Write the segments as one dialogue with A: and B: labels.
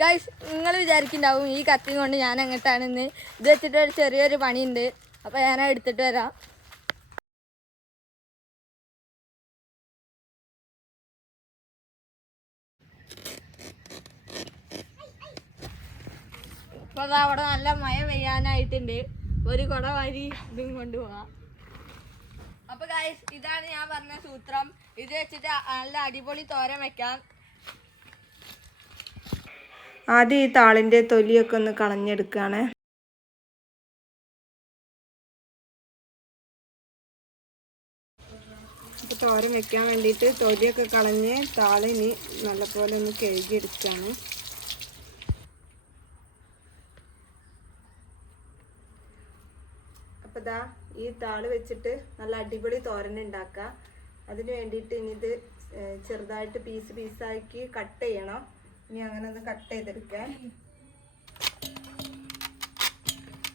A: Guys നിങ്ങൾ വിചാരിക്കുന്നുണ്ടാവും ഈ കത്തി കൊണ്ട് ഞാൻ എങ്ങോട്ടാണെന്ന്. ഇത് വെച്ചിട്ട് ഒരു ചെറിയൊരു പണിയുണ്ട്. അപ്പോൾ ഞാൻ എടുത്തിട്ട് വരാം. അപ്പോൾ അവിടെ നല്ല മഴ പെയ്യാനായിട്ടുണ്ട്. ഒരു കുട വാരി ഇതും കൊണ്ടുപോകാം അപ്പൊ ഗൈസ് ഇതാണ് ഞാൻ പറഞ്ഞ സൂത്രം. ഇത് വെച്ചിട്ട് നല്ല അടിപൊളി തോരം വെക്കാം.
B: ആദ്യം ഈ താളിന്റെ തൊലിയൊക്കെ ഒന്ന് കളഞ്ഞെടുക്കുകയാണ്. അപ്പോൾ തോരൻ വെക്കാൻ വേണ്ടിയിട്ട് തൊലിയൊക്കെ കളഞ്ഞ് താളിനി നല്ലപോലെ ഒന്ന് കഴുകിയെടുക്കുകയാണ്. അപ്പോൾ ദാ ഈ താൾ വെച്ചിട്ട് നല്ല അടിപൊളി തോരൻ ഉണ്ടാക്കുക. അതിന് വേണ്ടിയിട്ട് ഇനി ഇത് ചെറുതായിട്ട് പീസ് പീസാക്കി കട്ട് ചെയ്യണം. ഇനി അങ്ങനെ ഒന്ന് കട്ട് ചെയ്തെടുക്കാം.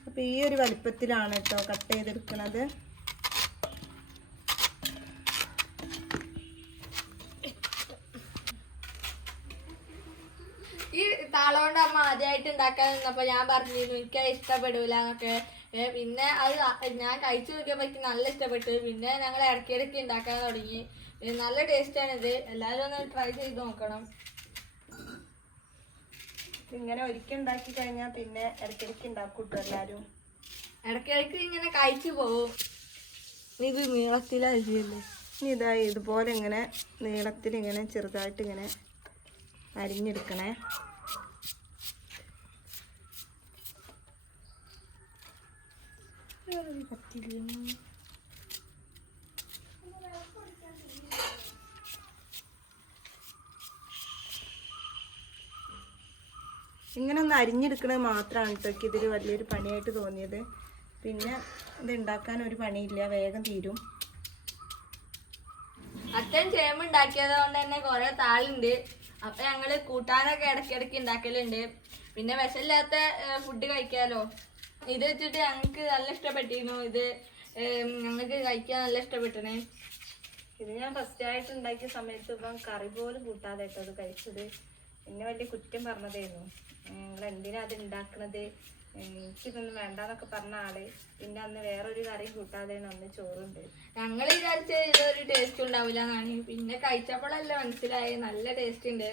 B: അപ്പോൾ ഈ ഒരു വലിപ്പത്തിലാണ് കേട്ടോ കട്ട് ചെയ്തെടുക്കുന്നത്
A: ഈ താളോണ്ട് അമ്മ ആദ്യമായിട്ട് ഉണ്ടാക്കാൻ നിന്നപ്പോ ഞാൻ പറഞ്ഞിരുന്നു എനിക്ക് ഇഷ്ടപ്പെടൂല എന്നൊക്കെ. പിന്നെ അത് ഞാൻ കഴിച്ചു നോക്കിയപ്പോ എനിക്ക് നല്ല ഇഷ്ടപ്പെട്ടു. പിന്നെ ഞങ്ങൾ ഇടയ്ക്കിടയ്ക്ക് ഉണ്ടാക്കാൻ തുടങ്ങി. നല്ല ടേസ്റ്റ് ആണ് ഇത് എല്ലാവരും ഒന്ന് ട്രൈ ചെയ്ത് നോക്കണം.
B: ഇങ്ങനെ ഒരിക്കൽ ഉണ്ടാക്കി കഴിഞ്ഞാൽ പിന്നെ ഇടയ്ക്കിടയ്ക്ക് ഉണ്ടാക്കും എല്ലാരും.
A: ഇടയ്ക്കിടയ്ക്ക് ഇങ്ങനെ കഴിച്ചു പോവും ഇത് നീളത്തിലരിയല്ലേ
B: ഇനി ഇതാ ഇതുപോലെ ഇങ്ങനെ നീളത്തിൽ ഇങ്ങനെ ചെറുതായിട്ട് ഇങ്ങനെ അരിഞ്ഞെടുക്കണേ. ഇങ്ങനെ ഒന്ന് അരിഞ്ഞെടുക്കണത് മാത്രമാണ് കേട്ടോ എനിക്ക് ഇതിൽ വലിയൊരു പണിയായിട്ട് തോന്നിയത്. പിന്നെ ഇത് ഉണ്ടാക്കാൻ ഒരു പണിയില്ല വേഗം തീരും.
A: അച്ഛൻ ചേമ്പ് ഉണ്ടാക്കിയത് കൊണ്ട് തന്നെ കുറെ താളുണ്ട്. അപ്പൊ ഞങ്ങൾ കൂട്ടാനൊക്കെ ഇടയ്ക്കിടയ്ക്ക് ഉണ്ടാക്കലുണ്ട്. പിന്നെ വിശമില്ലാത്ത ഫുഡ് കഴിക്കാലോ. ഇത് വെച്ചിട്ട് ഞങ്ങൾക്ക് നല്ല ഇഷ്ടപ്പെട്ടിരുന്നു. ഇത് ഞങ്ങൾക്ക് കഴിക്കാൻ നല്ല ഇഷ്ടപ്പെട്ടണേ.
B: ഇത് ഞാൻ ഫസ്റ്റ് ആയിട്ട് ഉണ്ടാക്കിയ സമയത്ത് ഇപ്പം കറി പോലും കൂട്ടാതെ കേട്ടോ അത് കഴിച്ചത്. എന്നെ വലിയ കുറ്റം പറഞ്ഞതായിരുന്നു. നിങ്ങൾ എന്തിനാ അത് ഉണ്ടാക്കണത് എനിക്കിതൊന്നും വേണ്ടെന്നൊക്കെ പറഞ്ഞ ആൾ പിന്നെ അന്ന് വേറൊരു കറി കൂട്ടാതെയാണ് അന്ന് ചോറുണ്ട്.
A: ഞങ്ങൾ വിചാരിച്ച ഇതൊരു ടേസ്റ്റ് ഉണ്ടാവില്ല എന്നാണ് പിന്നെ കഴിച്ചപ്പോഴല്ലേ മനസ്സിലായി നല്ല ടേസ്റ്റ് ഉണ്ട്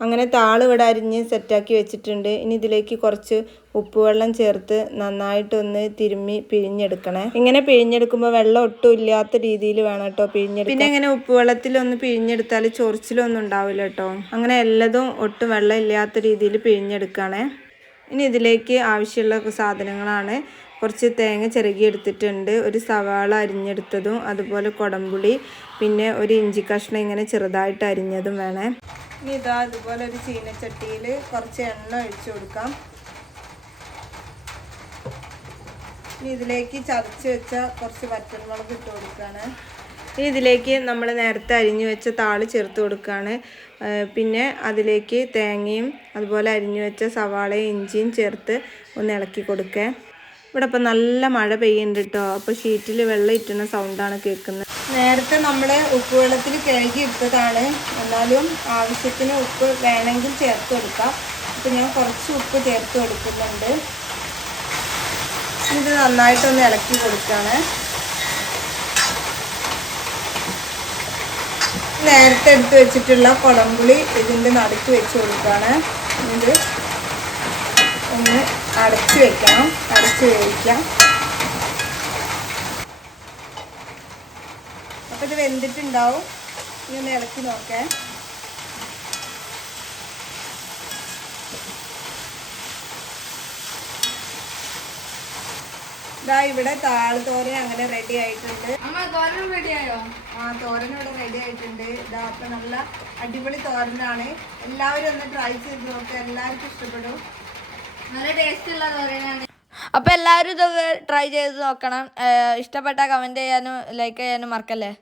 B: അങ്ങനെ താൾ ഇവിടെ അരിഞ്ഞ് സെറ്റാക്കി വെച്ചിട്ടുണ്ട്. ഇനി ഇതിലേക്ക് കുറച്ച് ഉപ്പുവെള്ളം ചേർത്ത് നന്നായിട്ടൊന്ന് തിരുമ്മി പിഴിഞ്ഞെടുക്കണേ. ഇങ്ങനെ പിഴിഞ്ഞെടുക്കുമ്പോൾ വെള്ളം ഒട്ടും ഇല്ലാത്ത രീതിയിൽ വേണം കേട്ടോ പിഴിഞ്ഞെടുക്കാൻ. പിന്നെ ഇങ്ങനെ ഉപ്പുവെള്ളത്തിലൊന്ന് പിഴിഞ്ഞെടുത്താൽ ചൊറിച്ചിലൊന്നും ഉണ്ടാവില്ല കേട്ടോ അങ്ങനെ എല്ലതും ഒട്ടും വെള്ളം ഇല്ലാത്ത രീതിയിൽ പിഴിഞ്ഞെടുക്കണേ. ഇനി ഇതിലേക്ക് ആവശ്യമുള്ള സാധനങ്ങളാണ്. കുറച്ച് തേങ്ങ ചിരകി എടുത്തിട്ടുണ്ട് ഒരു സവാള അരിഞ്ഞെടുത്തതും അതുപോലെ കൊടമ്പുളി പിന്നെ ഒരു ഇഞ്ചി കഷ്ണം ഇങ്ങനെ ചെറുതായിട്ട് അരിഞ്ഞതും വേണേ. ഇനി ഇതാ ഇതുപോലെ ഒരു ചീനച്ചട്ടിയിൽ കുറച്ച് എണ്ണ ഒഴിച്ചു കൊടുക്കാം. ഇനി ഇതിലേക്ക് ചതച്ച് വെച്ച കുറച്ച് വറ്റൽമുളക് ഇട്ട് കൊടുക്കുകയാണ് ഇനി ഇതിലേക്ക് നമ്മൾ നേരത്തെ അരിഞ്ഞു വെച്ച താൾ ചേർത്ത് കൊടുക്കുകയാണ് പിന്നെ അതിലേക്ക് തേങ്ങയും അതുപോലെ അരിഞ്ഞു വെച്ച സവാളയും ഇഞ്ചിയും ചേർത്ത് ഒന്ന് ഇളക്കി കൊടുക്കുക ഇവിടെ ഇപ്പം നല്ല മഴ പെയ്യുന്നുണ്ട് കേട്ടോ അപ്പോൾ ഷീറ്റിൽ വെള്ളം ഇറ്റുന്ന സൗണ്ടാണ് കേൾക്കുന്നത്. നേരത്തെ നമ്മൾ ഉപ്പ് വെള്ളത്തിൽ കഴുകി ഇട്ടതാണ് എന്നാലും ആവശ്യത്തിന് ഉപ്പ് വേണമെങ്കിൽ ചേർത്ത് കൊടുക്കാം. അപ്പം ഞാൻ കുറച്ച് ഉപ്പ് ചേർത്ത് കൊടുക്കുന്നുണ്ട്. ഇത് നന്നായിട്ടൊന്ന് ഇളക്കി കൊടുക്കുകയാണ് നേരത്തെ എടുത്ത് വെച്ചിട്ടുള്ള കുളമ്പുളി ഇതിന്റെ നടുക്ക് വെച്ച് കൊടുക്കുകയാണ് ഇത് ഒന്ന് അടച്ച് വെക്കണം. അടച്ച് വേവിക്കാം. ഇത് വെന്തിട്ടുണ്ടാവും. ഇനി ഒന്ന് ഇളക്കി നോക്കാം. ഇതാ ഇവിടെ താൾ തോരൻ അങ്ങനെ റെഡി ആയിട്ടുണ്ട്.
A: അമ്മ തോരൻ റെഡിയായോ
B: ആ തോരൻ ഇവിടെ റെഡി ആയിട്ടുണ്ട്. ഇതാ അപ്പൊ നല്ല അടിപൊളി തോരനാണ്. എല്ലാവരും ഒന്ന് ട്രൈ ചെയ്ത് നോക്കുക എല്ലാവർക്കും ഇഷ്ടപ്പെടും.
A: നല്ല ടേസ്റ്റ് ഉള്ള തോരനാണ്. അപ്പൊ എല്ലാവരും ഇതൊക്കെ ട്രൈ ചെയ്ത് നോക്കണം. ഇഷ്ടപ്പെട്ട കമന്റ് ചെയ്യാനും ലൈക്ക് ചെയ്യാനും മറക്കല്ലേ?